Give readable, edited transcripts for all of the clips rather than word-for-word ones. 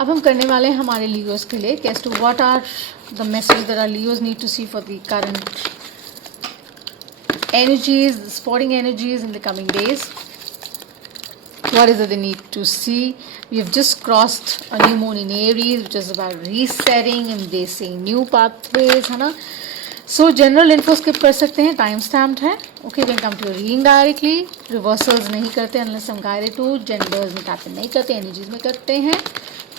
अब हम करने वाले हैं हमारे लियोज के लिए कि as to what are the messages that our Leos need to see for the current energies, the sporting energies in the coming days. What is it they need to see? We have just crossed a new moon in Aries, which is about resetting, embracing new pathways, है ना. So general info skip कर सकते हैं, time stamped है. Okay, we can come to your reading directly. Reversals नहीं करते unless हम guided to. Genders में tap in नहीं करते, energies में करते हैं.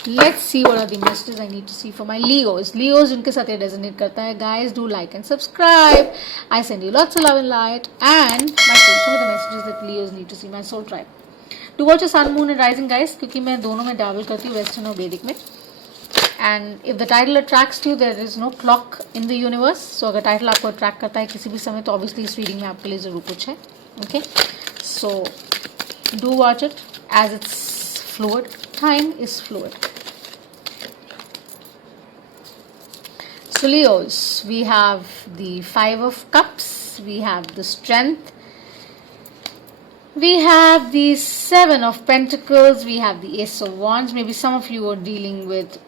Let's see what are the messages I need to see for my Leos. Leos जिनके साथ ये resonate करता है, guys do like and subscribe. I send you lots of love and light. And my soul, some of the messages that Leos need to see, my soul tribe. Do watch your sun, moon and rising, guys, क्योंकि मैं दोनों में dabble करती हूँ, western और वैदिक में. And if the title attracts you, there is no clock in the universe. So अगर title आपको attract करता है किसी भी समय, तो obviously इस reading में आपके लिए ज़रूर कुछ है. Okay, so do watch it as it's fluid. Time is fluid. So Leos, we have the 5 of Cups, we have the Strength, we have the 7 of Pentacles, we have the Ace of Wands. Maybe some of you are dealing with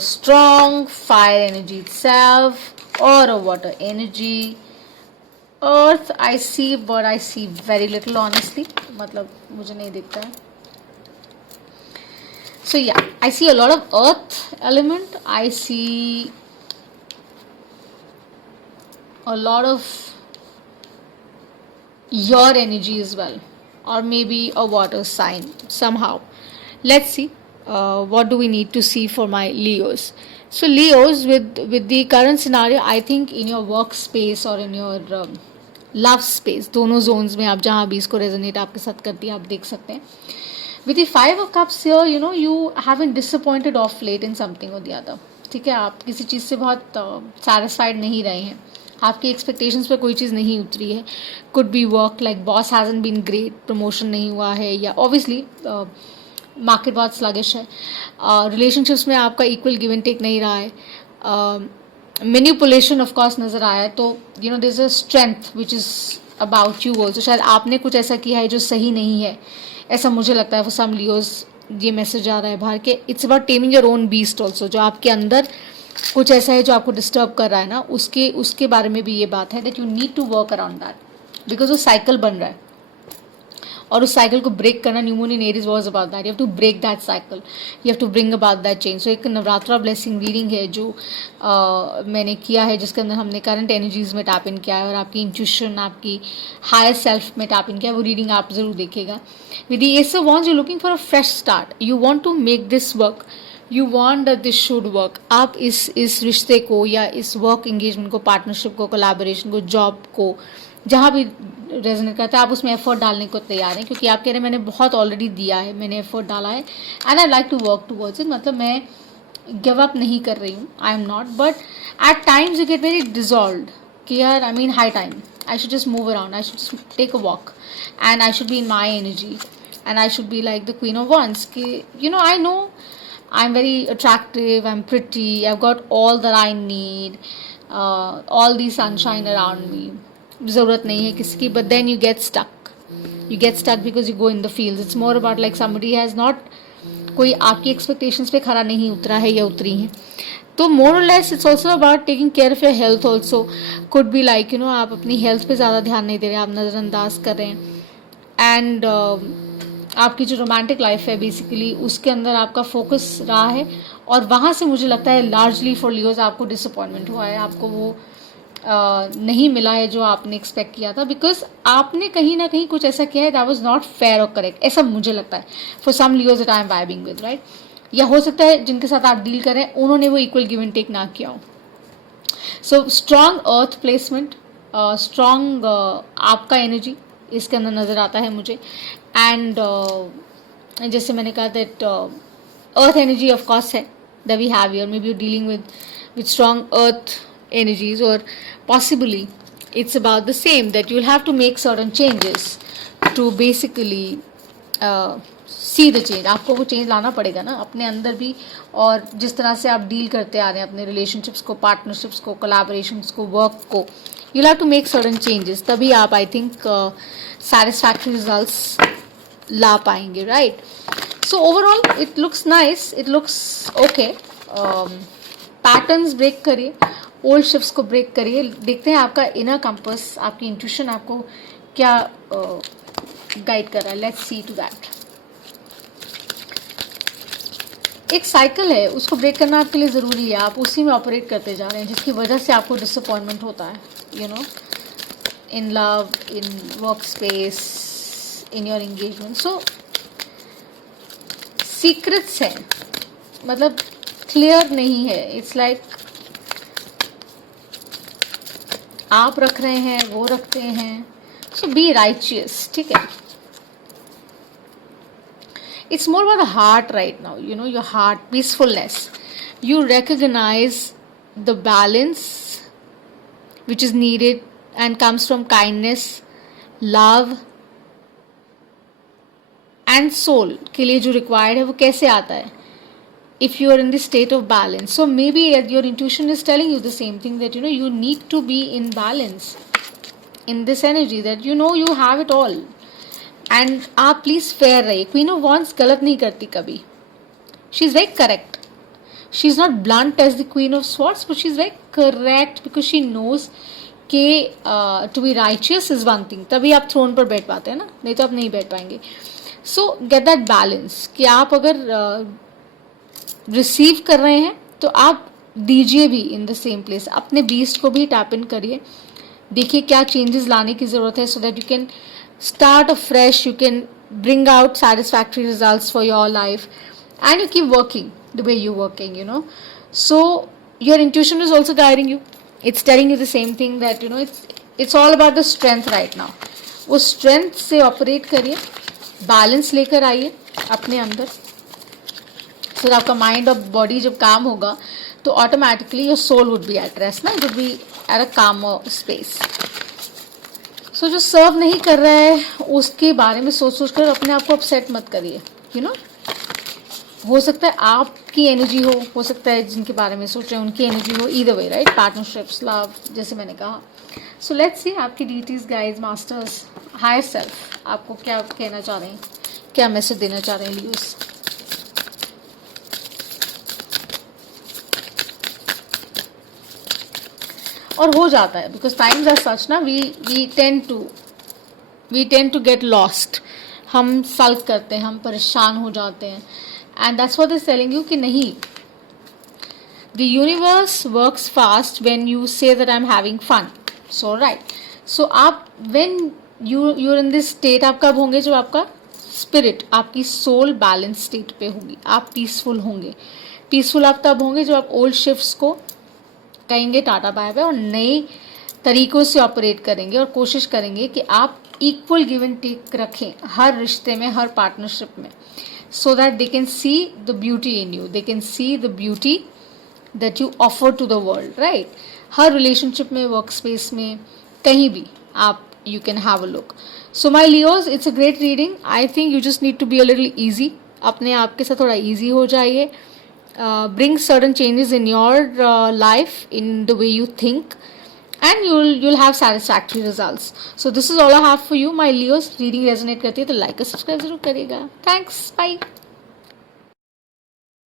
strong fire energy itself or a water energy. Earth I see, but I see very little honestly. मतलब मुझे नहीं दिखता है. So yeah, I see a lot of earth element. I see a lot of your energy as well, or maybe a water sign somehow. Let's see what do we need to see for my Leos. So Leos, with the current scenario, I think in your workspace or in your love space, दोनों zones में आप जहाँ भी इसको resonate आपके साथ करती है, आप देख सकते हैं. With the 5 of Cups here, you know, you haven't disappointed off late in something or the other. ठीक है, आप किसी चीज़ से बहुत satisfied नहीं रहे हैं, आपकी expectations पे कोई चीज़ नहीं उतरी है. Could be work, like boss hasn't been great, promotion नहीं हुआ है, या obviously market बहुत sluggish है. Relationships में आपका equal give and take नहीं रहा है. Manipulation of course नज़र आया है. तो you know there's a strength which is about you also. शायद आपने कुछ ऐसा किया है जो सही नहीं है, ऐसा मुझे लगता है. for some Leos ये मैसेज आ रहा है बाहर के it's about taming your own beast also. जो आपके अंदर कुछ ऐसा है जो आपको डिस्टर्ब कर रहा है ना, उसके बारे में भी ये बात है that you need to work around that, because वो साइकिल बन रहा है और उस साइकिल को ब्रेक करना. New moon in Aries was about that. You have to break that cycle, you have to bring about that change. So एक Navratra blessing reading है जो मैंने किया है, जिसके अंदर हमने करंट एनर्जीज में टैप इन किया है और आपकी इंट्यूशन, आपकी हायर सेल्फ में टैप इन किया है. वो रीडिंग आप जरूर देखिएगा. With the ace of wands you looking for a fresh start. You want to make this work, you want that this should work. आप इस रिश्ते को या इस वर्क एंगेजमेंट को, पार्टनरशिप को, कोलैबोरेशन को, जॉब को, जहाँ भी रेजोनेट करता है, आप उसमें एफर्ट डालने को तैयार हैं, क्योंकि आप कह रहे हैं मैंने बहुत ऑलरेडी दिया है, मैंने एफर्ट डाला है and I like to work towards it. मतलब मैं गिव अप नहीं कर रही हूँ, I am not, but at times you get very dissolved कि यार I mean high time, I should just move around, I should take a walk and I should be in my energy and I should be like the queen of wands कि you know I know I'm very attractive, I'm pretty, I've got all that I need, all the sunshine around me. ज़रूरत नहीं है किसी की, but then you get stuck. You get stuck because you go in the fields. It's more about like somebody has not, कोई आपकी expectations पे खरा नहीं उतरा है या उतरी है. तो more or less it's also about taking care of your health also. Could be like you know आप अपनी health पे ज़्यादा ध्यान नहीं दे रहे, आप नज़रअंदाज कर रहे हैं. And आपकी जो रोमांटिक लाइफ है बेसिकली उसके अंदर आपका फोकस रहा है और वहाँ से मुझे लगता है लार्जली फॉर लियोज आपको डिसअपॉइंटमेंट हुआ है, आपको वो नहीं मिला है जो आपने एक्सपेक्ट किया था, बिकॉज आपने कहीं ना कहीं कुछ ऐसा किया है दैट वाज नॉट फेयर और करेक्ट. ऐसा मुझे लगता है for some Leos that I am vibing with, right. या हो सकता है जिनके साथ आप डील करें उन्होंने वो इक्वल गिव एंड टेक ना किया हो. सो स्ट्रॉन्ग अर्थ प्लेसमेंट, स्ट्रॉन्ग आपका एनर्जी इसके अंदर नज़र आता है मुझे. एंड जैसे मैंने कहा that earth energy of course है that we have here. Maybe you dealing with strong earth energies, or possibly it's about the same that you'll have to make certain changes to basically see the change. आपको वो change लाना पड़ेगा ना अपने अंदर भी, और जिस तरह से आप डील करते आ रहे हैं अपने रिलेशनशिप्स को, पार्टनरशिप्स को, कोलैबोरेशंस को, वर्क को, you'll have to make certain changes. तभी आप आई थिंक satisfactory results ला पाएंगे, right. So overall it looks nice, it looks okay. Patterns break करिए, ओल्ड शिफ्ट्स को ब्रेक करिए, देखते हैं आपका इनर कंपास, आपकी इंट्यूशन आपको क्या गाइड कर रहा है. Let's see to that. एक साइकिल है, उसको ब्रेक करना आपके लिए ज़रूरी है. आप उसी में ऑपरेट करते जा रहे हैं, जिसकी वजह से आपको डिसअपॉइंटमेंट होता है, you know, in love, in work space, in your engagement. So secrets हैं, मतलब क्लियर नहीं है. इट्स लाइक आप रख रहे हैं, वो रखते हैं. सो बी राइचियस, ठीक है. It's more about the heart right now, you know, your heart, peacefulness. You recognize the balance which is needed and comes from kindness, love and soul के लिए जो required है वो कैसे आता है if you are in the state of balance. So maybe your intuition is telling you the same thing, that you know you need to be in balance in this energy, that you know you have it all. And आप please fair रहिए. Queen of wands गलत नहीं करती कभी. She is very correct. She is not blunt as the queen of swords, but she is very correct because she knows के to be righteous is one thing. तभी आप throne पर बैठ पाते हैं ना, नहीं तो आप नहीं बैठ पाएंगे. सो गेट दैट बैलेंस कि आप अगर रिसीव कर रहे हैं तो आप दीजिए भी इन द सेम प्लेस. अपने बीस्ट को भी टैप इन करिए, देखिए क्या चेंजेस लाने की ज़रूरत है, so that you can start afresh, you can bring out satisfactory results for your life, and you keep working the way you're working, you know. So your intuition is also guiding you. It's telling you the same thing, that you know it's all about the strength right now. वो strength से operate करिए, balance लेकर आइए अपने अंदर. So आपका mind और body जब काम होगा तो automatically your soul would be at rest, ना, it would be at a calmer space. सो जो सर्व नहीं कर रहा है उसके बारे में सोच कर अपने आप को अपसेट मत करिए, यू नो. हो सकता है आपकी एनर्जी हो सकता है जिनके बारे में सोच रहे हैं उनकी एनर्जी हो. Either way, right. Partnerships, love, जैसे मैंने कहा. सो लेट्स सी आपकी deities, guides, masters, higher self आपको क्या कहना चाह रहे हैं, क्या मैसेज देना चाह रहे हैं लियोस. और हो जाता है बिकॉज टाइम्स आर सच ना, we tend to get lost. हम सल्क करते हैं, हम परेशान हो जाते हैं. And that's what is telling you कि नहीं, the universe works fast when you say that I am having fun. So right. So आप when you are in this state, आप कब होंगे जब आपका स्पिरिट, आपकी सोल बैलेंस स्टेट पे होगी. आप पीसफुल होंगे. पीसफुल आप तब होंगे जब आप ओल्ड शिफ्ट्स को कहेंगे टाटा बाय बाय और नए तरीकों से ऑपरेट करेंगे और कोशिश करेंगे कि आप इक्वल गिव एंड टेक रखें हर रिश्ते में, हर पार्टनरशिप में, so that they can see the beauty in you, they can see the beauty that you offer to the world, right. हर रिलेशनशिप में, वर्क स्पेस में, कहीं भी आप you can have a look. So my Leos, it's a great reading. I think you just need to be a little easy. अपने आप के साथ थोड़ा ईजी हो जाइए. Bring certain changes in your life, in the way you think, and you'll have satisfactory results. So this is all I have for you, my Leos. Reading resonate करती है तो like और subscribe जरूर करिएगा. Thanks, bye.